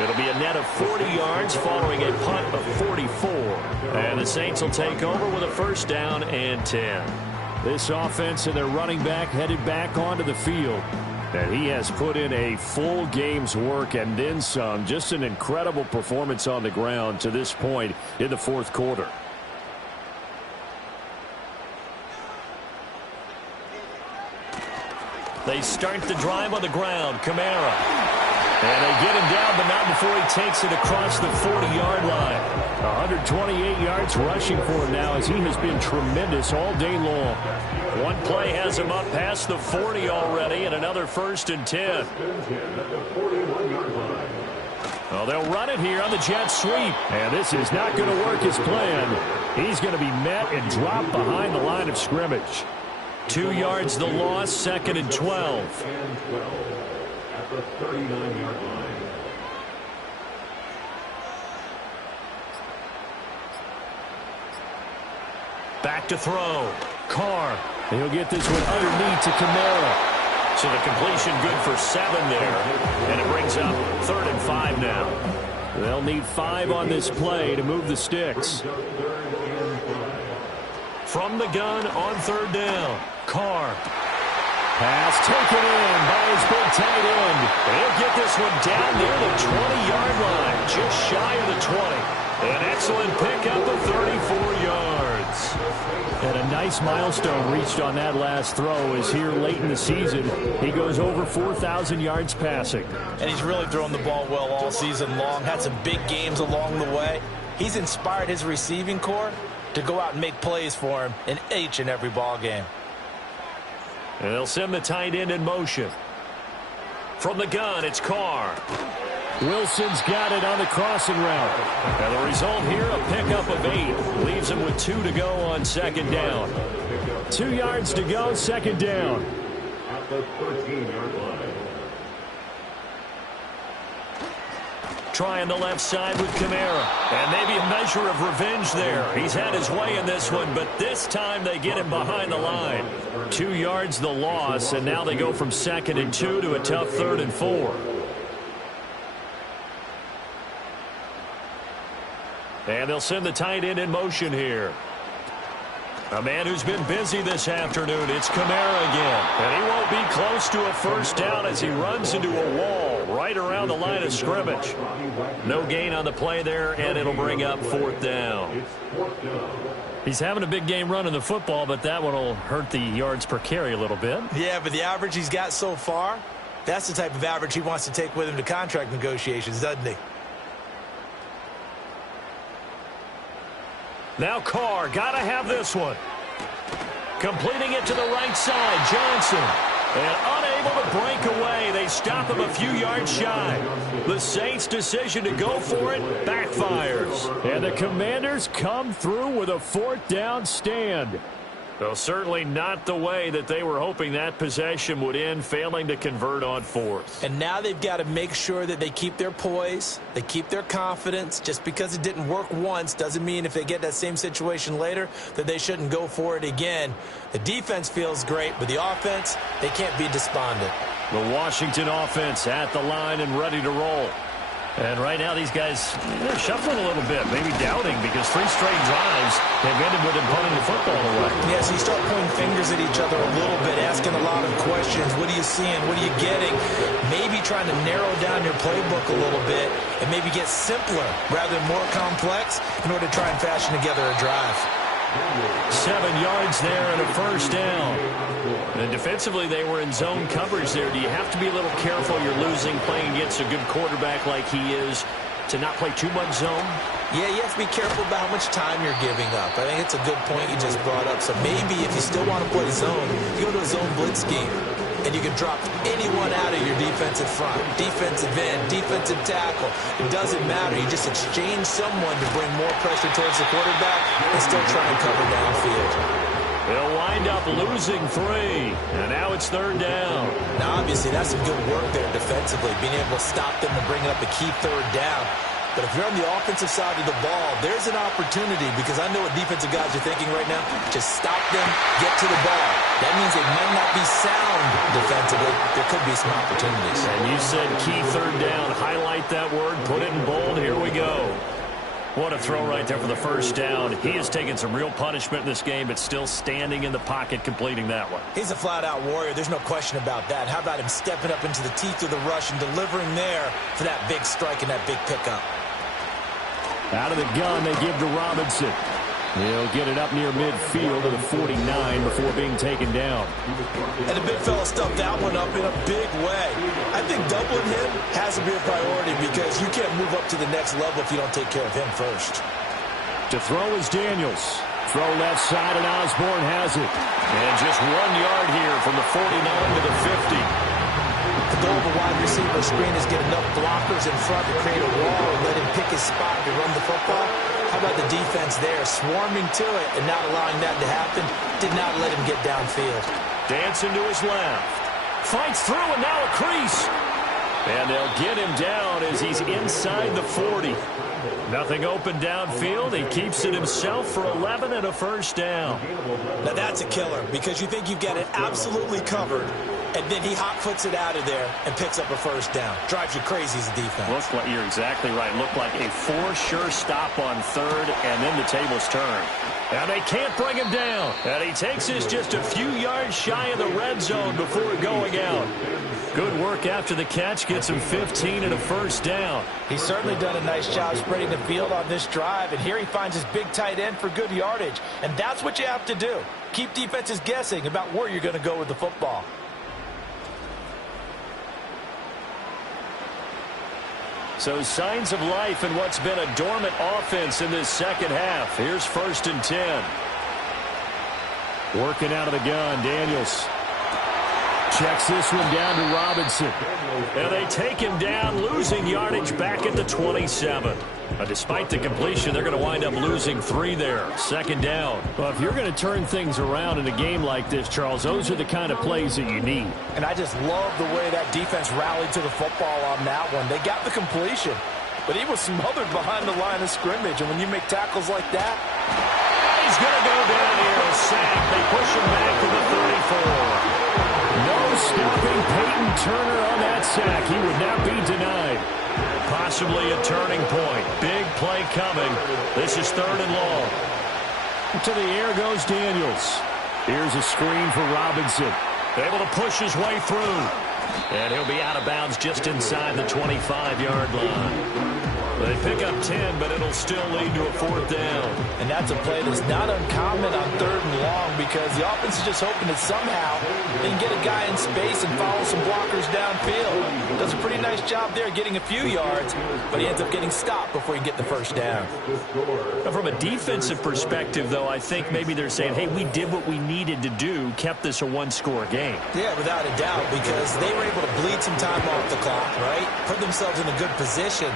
It'll be a net of 40 yards following a punt of 44. And the Saints will take over with a first down and 10. This offense and their running back headed back onto the field. And he has put in a full game's work and then some. Just an incredible performance on the ground to this point in the fourth quarter. They start the drive on the ground. Kamara. And they get him down, but not before he takes it across the 40-yard line. 128 yards rushing for him now as he has been tremendous all day long. One play has him up past the 40 already and another 1st and 10. Well, they'll run it here on the jet sweep. And this is not going to work as planned. He's going to be met and dropped behind the line of scrimmage. 2 yards the loss, 2nd and 12. At the 39-yard line. Back to throw. Carr. He'll get this one underneath to Kamara. So the completion good for 7 there. And it brings up 3rd and 5 now. They'll need 5 on this play to move the sticks. From the gun on 3rd down. Carr. Pass taken in by his big tight end. He'll get this one down near the 20-yard line, just shy of the 20. An excellent pickup of 34 yards. And a nice milestone reached on that last throw is here late in the season. He goes over 4,000 yards passing. And he's really thrown the ball well all season long. Had some big games along the way. He's inspired his receiving corps to go out and make plays for him in each and every ball game. And they'll send the tight end in motion. From the gun, it's Carr. Wilson's got it on the crossing route. And the result here, a pickup of 8. Leaves him with 2 to go on 2nd down. 2 yards to go, 2nd down. At the 13-yard line. Trying the left side with Kamara. And maybe a measure of revenge there. He's had his way in this one, but this time they get him behind the line. 2 yards the loss, and now they go from 2nd and 2 to a tough 3rd and 4. And they'll send the tight end in motion here. A man who's been busy this afternoon, it's Kamara again. And he won't be close to a first down as he runs into a wall right around the line of scrimmage. No gain on the play there, and it'll bring up 4th down. He's having a big game running the football, but that one will hurt the yards per carry a little bit. Yeah, but the average he's got so far, that's the type of average he wants to take with him to contract negotiations, doesn't he? Now Carr, got to have this one. Completing it to the right side, Johnson. And unable to break away. They stop him a few yards shy. The Saints' decision to go for it backfires. And the Commanders come through with a 4th down stand. Well, certainly not the way that they were hoping that possession would end, failing to convert on 4th. And now they've got to make sure that they keep their poise, they keep their confidence. Just because it didn't work once doesn't mean if they get that same situation later that they shouldn't go for it again. The defense feels great, but the offense, they can't be despondent. The Washington offense at the line and ready to roll. And right now these guys, they're shuffling a little bit, maybe doubting, because 3 straight drives have ended with them punting the football away. Yeah, so you start pointing fingers at each other a little bit, asking a lot of questions. What are you seeing? What are you getting? Maybe trying to narrow down your playbook a little bit and maybe get simpler rather than more complex in order to try and fashion together a drive. 7 yards there and a first down. And defensively, they were in zone coverage there. Do you have to be a little careful? You're losing, playing against a good quarterback like he is, to not play too much zone? Yeah, you have to be careful about how much time you're giving up. I think it's a good point you just brought up. So maybe if you still want to play zone, you go to a zone blitz scheme. And you can drop anyone out of your defensive front, defensive end, defensive tackle. It doesn't matter. You just exchange someone to bring more pressure towards the quarterback and still try and cover downfield. They'll wind up losing 3, and now it's 3rd down. Now, obviously, that's some good work there defensively, being able to stop them and bring up a key 3rd down. But if you're on the offensive side of the ball, there's an opportunity, because I know what defensive guys are thinking right now. Just stop them, get to the ball. That means they might not be sound defensively. There could be some opportunities. And you said key third down. Highlight that word. Put it in bold. Here we go. What a throw right there for the first down. He has taken some real punishment in this game, but still standing in the pocket, completing that one. He's a flat-out warrior. There's no question about that. How about him stepping up into the teeth of the rush and delivering there for that big strike and that big pickup? Out of the gun, they give to Robinson. He'll get it up near midfield to the 49 before being taken down. And the big fella stuffed that one up in a big way. I think doubling him has to be a priority, because you can't move up to the next level if you don't take care of him first. To throw is Daniels. Throw left side, and Osborne has it. And just 1 yard here from the 49 to the 50. The goal of a wide receiver screen is get enough blockers in front to create a wall and let him pick his spot to run the football. How about the defense there, swarming to it and not allowing that to happen? Did not let him get downfield. Dancing to his left. Fights through, and now a crease. And they'll get him down as he's inside the 40. Nothing open downfield. He keeps it himself for 11 and a first down. Now that's a killer, because you think you've got it absolutely covered, and then he hot-foots it out of there and picks up a first down. Drives you crazy as a defense. Looks like you're exactly right. Looked like a for-sure stop on third, and then the tables turn. And they can't bring him down. And he takes us just a few yards shy of the red zone before going out. Good work after the catch. Gets him 15 and a first down. He's certainly done a nice job spreading the field on this drive, and here he finds his big tight end for good yardage. And that's what you have to do. Keep defenses guessing about where you're going to go with the football. So signs of life in what's been a dormant offense in this second half. Here's 1st and 10. Working out of the gun, Daniels. Checks this one down to Robinson. And they take him down, losing yardage back at the 27. Despite the completion, they're going to wind up losing 3 there. 2nd down. Well, if you're going to turn things around in a game like this, Charles, those are the kind of plays that you need. And I just love the way that defense rallied to the football on that one. They got the completion, but he was smothered behind the line of scrimmage. And when you make tackles like that, he's going to go down here and sack. They push him back to the 34. No stopping Peyton Turner on that sack. He would not be denied. Possibly a turning point. Big play coming. This is 3rd and long. To the air goes Daniels. Here's a screen for Robinson. Able to push his way through. And he'll be out of bounds just inside the 25-yard line. They pick up 10, but it'll still lead to a 4th down. And that's a play that's not uncommon on 3rd and long, because the offense is just hoping that somehow they can get a guy in space and follow some blockers downfield. Does a pretty nice job there getting a few yards, but he ends up getting stopped before he get the first down. Now, from a defensive perspective, though, I think maybe they're saying, hey, we did what we needed to do, kept this a 1-score game. Yeah, without a doubt, because they were able to bleed some time off the clock, right? Put themselves in a good position.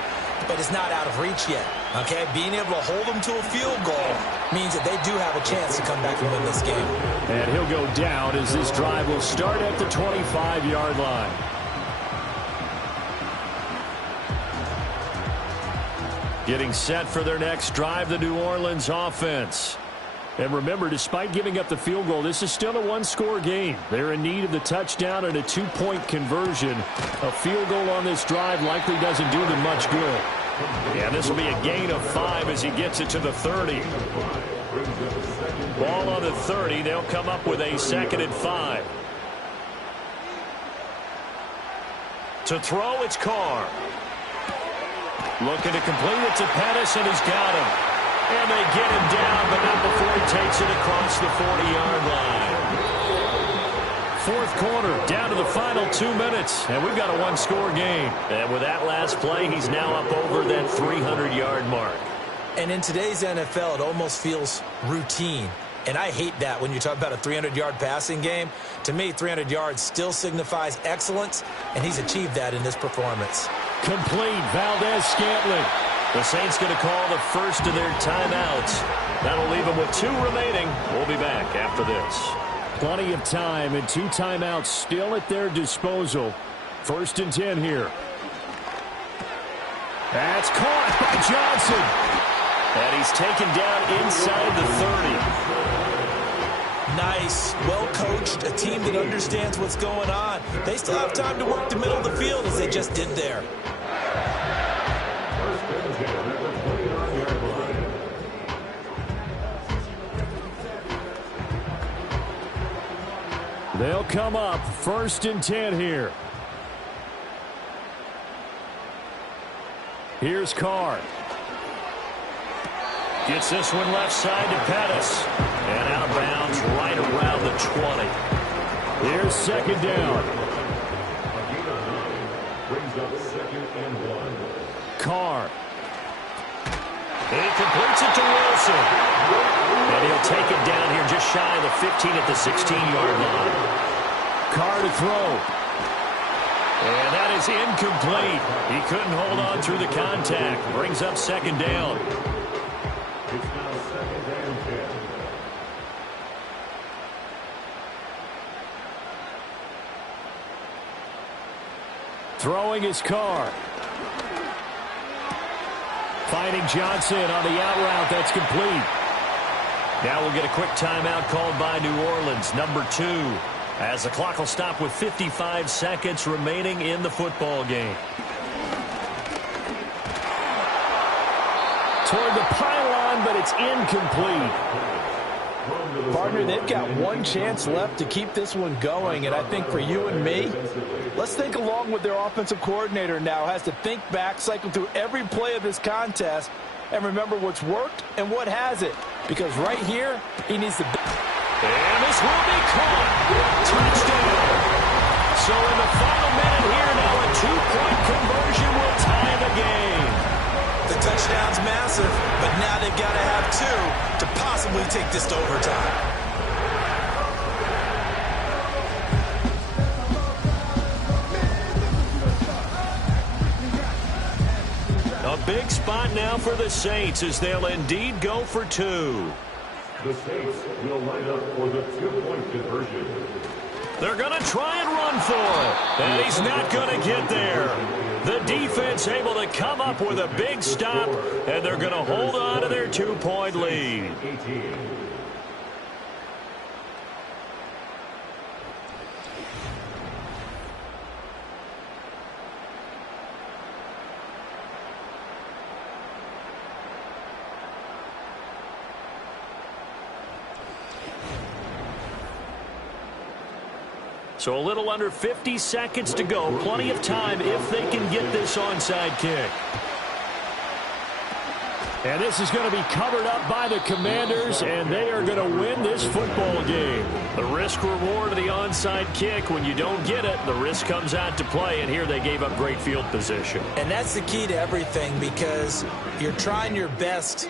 But it's not out of reach yet, okay? Being able to hold them to a field goal means that they do have a chance to come back and win this game. And he'll go down as this drive will start at the 25-yard line. Getting set for their next drive, the New Orleans offense. And remember, despite giving up the field goal, this is still a 1-score game. They're in need of the touchdown and a 2-point conversion. A field goal on this drive likely doesn't do them much good. Yeah, this will be a gain of 5 as he gets it to the 30. Ball on the 30. They'll come up with a 2nd and 5. To throw, it's Carr. Looking to complete it to Pettis, and he's got him. And they get him down, but not before he takes it across the 40-yard line. 4th quarter, down to the final 2 minutes, and we've got a 1-score game. And with that last play, he's now up over that 300-yard mark. And in today's NFL, it almost feels routine. And I hate that when you talk about a 300-yard passing game. To me, 300 yards still signifies excellence, and he's achieved that in this performance. Complete, Valdez-Scantling. The Saints going to call the first of their timeouts. That'll leave them with 2 remaining. We'll be back after this. Plenty of time and 2 timeouts still at their disposal. 1st and 10 here. That's caught by Johnson. And he's taken down inside the 30. Nice, well-coached, a team that understands what's going on. They still have time to work the middle of the field as they just did there. They'll come up 1st and 10 here. Here's Carr. Gets this one left side to Pettis. And out of bounds right around the 20. Here's 2nd down. Brings up 2nd and 1. Carr. He completes it to Wilson. And he'll take it down here just shy of the 15 at the 16-yard line. Carr to throw. And that is incomplete. He couldn't hold on through the contact. Brings up 2nd down. It's now 2nd and 10. Throwing his Carr. Finding Johnson on the out route. That's complete. Now we'll get a quick timeout called by New Orleans, number 2, as the clock will stop with 55 seconds remaining in the football game. Toward the pylon, but it's incomplete. Partner, they've got one chance left to keep this one going, and I think for you and me, let's think along with their offensive coordinator now. Has to think back, cycle through every play of this contest, and remember what's worked and what hasn't. Because right here, he needs to... And this will be caught. Touchdown. So in the final minute here now, a 2-point conversion will tie the game. The touchdown's massive, but now they've got to have 2 to possibly take this to overtime. A big spot now for the Saints as they'll indeed go for 2. The Saints will line up for the 2-point conversion. They're going to try and run for it, and he's not going to get there. The defense able to come up with a big stop, and they're going to hold on to their 2-point lead. 18. So a little under 50 seconds to go. Plenty of time if they can get this onside kick. And this is going to be covered up by the Commanders, and they are going to win this football game. The risk reward of the onside kick, when you don't get it, the risk comes out to play, and here they gave up great field position. And that's the key to everything, because you're trying your best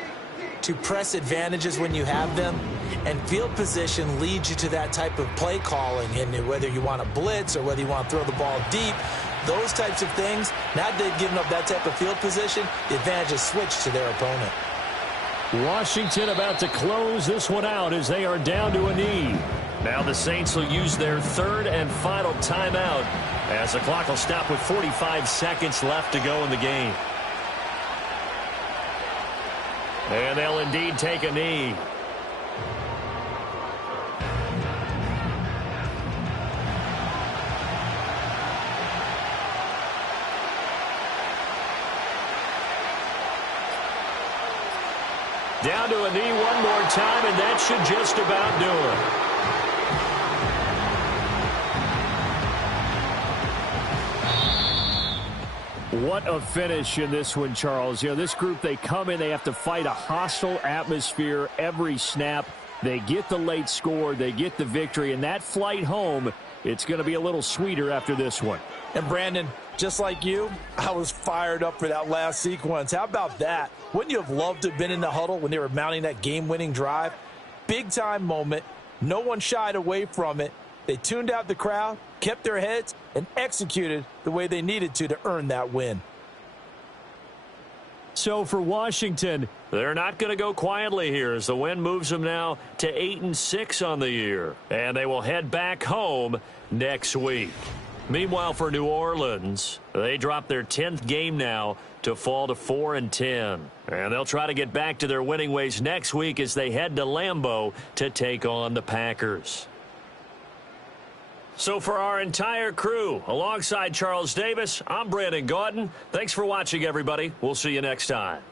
to press advantages when you have them, and field position leads you to that type of play calling. And whether you want to blitz or whether you want to throw the ball deep, those types of things, now that they've given up that type of field position, the advantage is switched to their opponent. Washington about to close this one out as they are down to a knee. Now the Saints will use their 3rd and final timeout as the clock will stop with 45 seconds left to go in the game. And they'll indeed take a knee. Down to a knee one more time, and that should just about do it. What a finish in this one, Charles. You know, this group, they come in, they have to fight a hostile atmosphere every snap. They get the late score, they get the victory, and that flight home, it's going to be a little sweeter after this one. And Brandon, just like you, I was fired up for that last sequence. How about that? Wouldn't you have loved to have been in the huddle when they were mounting that game-winning drive? Big-time moment. No one shied away from it. They tuned out the crowd, kept their heads, and executed the way they needed to earn that win. So for Washington, they're not going to go quietly here as the win moves them now to 8-6 on the year. And they will head back home next week. Meanwhile, for New Orleans, they drop their 10th game now to fall to 4-10. And they'll try to get back to their winning ways next week as they head to Lambeau to take on the Packers. So for our entire crew, alongside Charles Davis, I'm Brandon Gaudin. Thanks for watching, everybody. We'll see you next time.